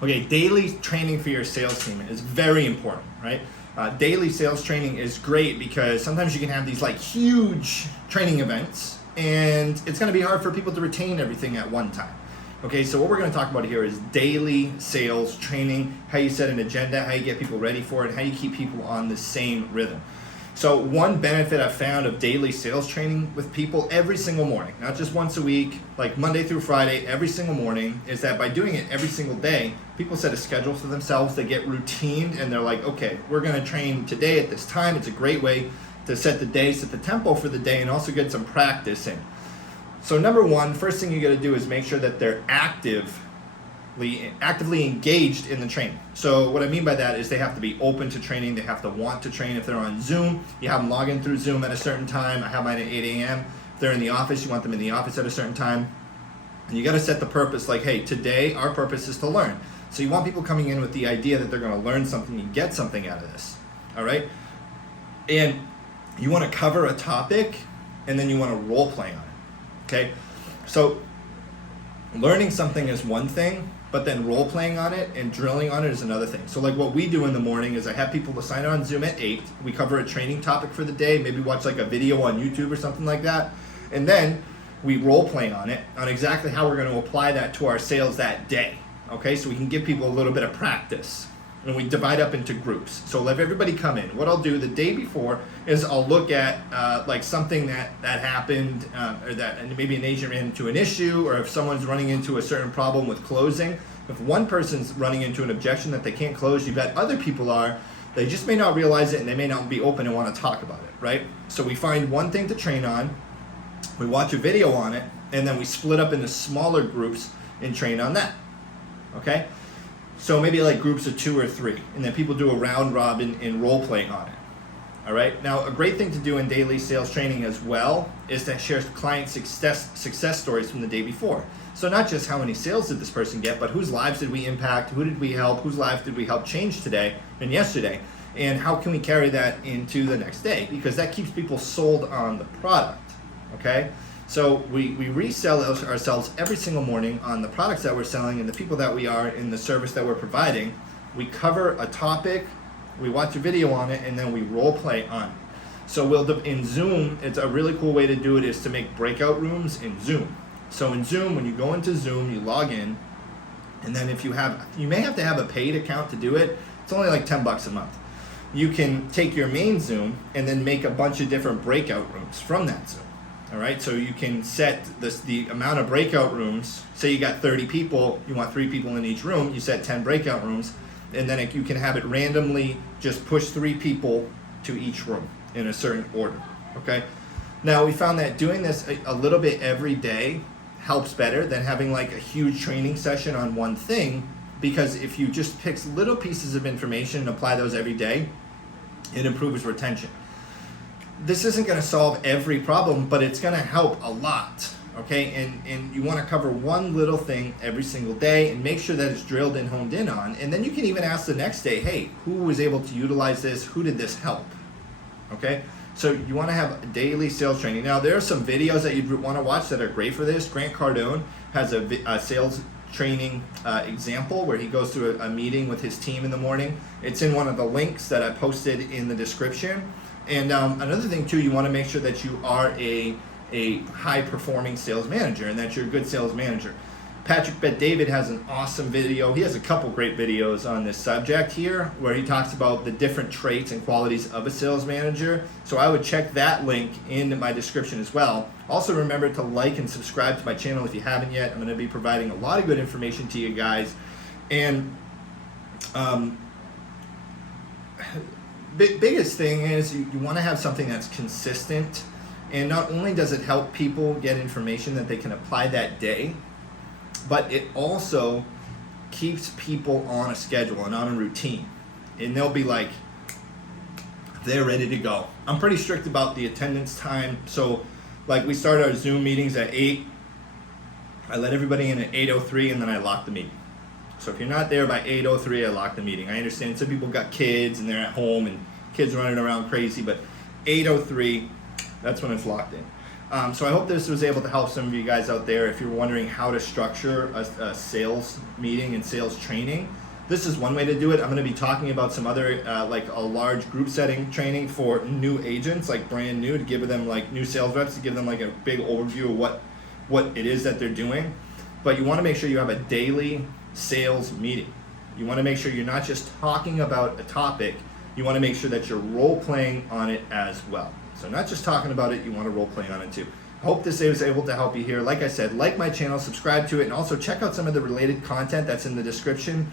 Okay, daily training for your sales team is very important, right? Daily sales training is great because sometimes you can have these like huge training events and it's going to be hard for people to retain everything at one time. Okay, so what we're going to talk about here is daily sales training, how you set an agenda, how you get people ready for it, how you keep people on the same rhythm. So one benefit I've found of daily sales training with people every single morning, not just once a week, like Monday through Friday, every single morning, is that by doing it every single day, people set a schedule for themselves, they get routine, and they're like, okay, we're gonna train today at this time. It's a great way to set the day, set the tempo for the day, and also get some practice in. So number one, first thing you gotta do is make sure that they're actively engaged in the training. So what I mean by that is they have to be open to training, they have to want to train. If they're on Zoom, you have them log in through Zoom at a certain time. I have mine at 8 a.m. If they're in the office, you want them in the office at a certain time. And you gotta set the purpose like, hey, today our purpose is to learn. So you want people coming in with the idea that they're gonna learn something and get something out of this, all right? And you wanna cover a topic and then you wanna role play on it, okay? So learning something is one thing, but then role playing on it and drilling on it is another thing. So like what we do in the morning is I have people to sign on Zoom at 8. We cover a training topic for the day, maybe watch like a video on YouTube or something like that. And then we role play on it, on exactly how we're going to apply that to our sales that day. Okay, so we can give people a little bit of practice. And we divide up into groups. So let everybody come in. What I'll do the day before is I'll look at like something that happened, or that maybe an agent ran into an issue, or if someone's running into a certain problem with closing. If one person's running into an objection that they can't close, you bet other people are. They just may not realize it and they may not be open and want to talk about it, right? So we find one thing to train on, we watch a video on it, and then we split up into smaller groups and train on that, okay? So maybe like groups of 2 or 3, and then people do a round robin and role playing on it. All right. Now, a great thing to do in daily sales training as well is to share client success stories from the day before. So not just how many sales did this person get, but whose lives did we impact, who did we help, whose lives did we help change today and yesterday, and how can we carry that into the next day? Because that keeps people sold on the product. Okay. So we resell ourselves every single morning on the products that we're selling and the people that we are in the service that we're providing. We cover a topic, we watch a video on it, and then we role play on it. So in Zoom, it's a really cool way to do it is to make breakout rooms in Zoom. So in Zoom, when you go into Zoom, you log in, and then you may have to have a paid account to do it. It's only like $10 a month. You can take your main Zoom and then make a bunch of different breakout rooms from that Zoom. All right, so you can set the amount of breakout rooms. Say you got 30 people, you want 3 people in each room, you set 10 breakout rooms, and then you can have it randomly just push 3 people to each room in a certain order, okay? Now, we found that doing this a little bit every day helps better than having like a huge training session on one thing, because if you just pick little pieces of information and apply those every day, it improves retention. This isn't going to solve every problem, but it's going to help a lot, okay? And you want to cover one little thing every single day and make sure that it's drilled and honed in on. And then you can even ask the next day, hey, who was able to utilize this? Who did this help? Okay? So you want to have daily sales training. Now, there are some videos that you'd want to watch that are great for this. Grant Cardone has a sales training example where he goes through a meeting with his team in the morning. It's in one of the links that I posted in the description. And another thing too, you want to make sure that you are a high performing sales manager and that you're a good sales manager. Patrick Bet-David has an awesome video. He has a couple great videos on this subject here where he talks about the different traits and qualities of a sales manager. So I would check that link in my description as well. Also remember to like and subscribe to my channel if you haven't yet. I'm going to be providing a lot of good information to you guys. And biggest thing is you want to have something that's consistent, and not only does it help people get information that they can apply that day, but it also keeps people on a schedule and on a routine, and they'll be like, they're ready to go. I'm pretty strict about the attendance time, so like we start our Zoom meetings at 8, I let everybody in at 8:03 and then I lock the meeting. So if you're not there by 8:03, I lock the meeting. I understand some people got kids and they're at home and kids running around crazy, but 8:03, that's when it's locked in. So I hope this was able to help some of you guys out there if you're wondering how to structure a sales meeting and sales training. This is one way to do it. I'm going to be talking about some other, like a large group setting training for new agents, like brand new, to give them, like new sales reps, to give them like a big overview of what it is that they're doing. But you want to make sure you have a daily sales meeting. You want to make sure you're not just talking about a topic, you want to make sure that you're role playing on it as well. So not just talking about it, you want to role play on it too. Hope this was able to help you here. Like I said, like my channel, subscribe to it, and also check out some of the related content that's in the description.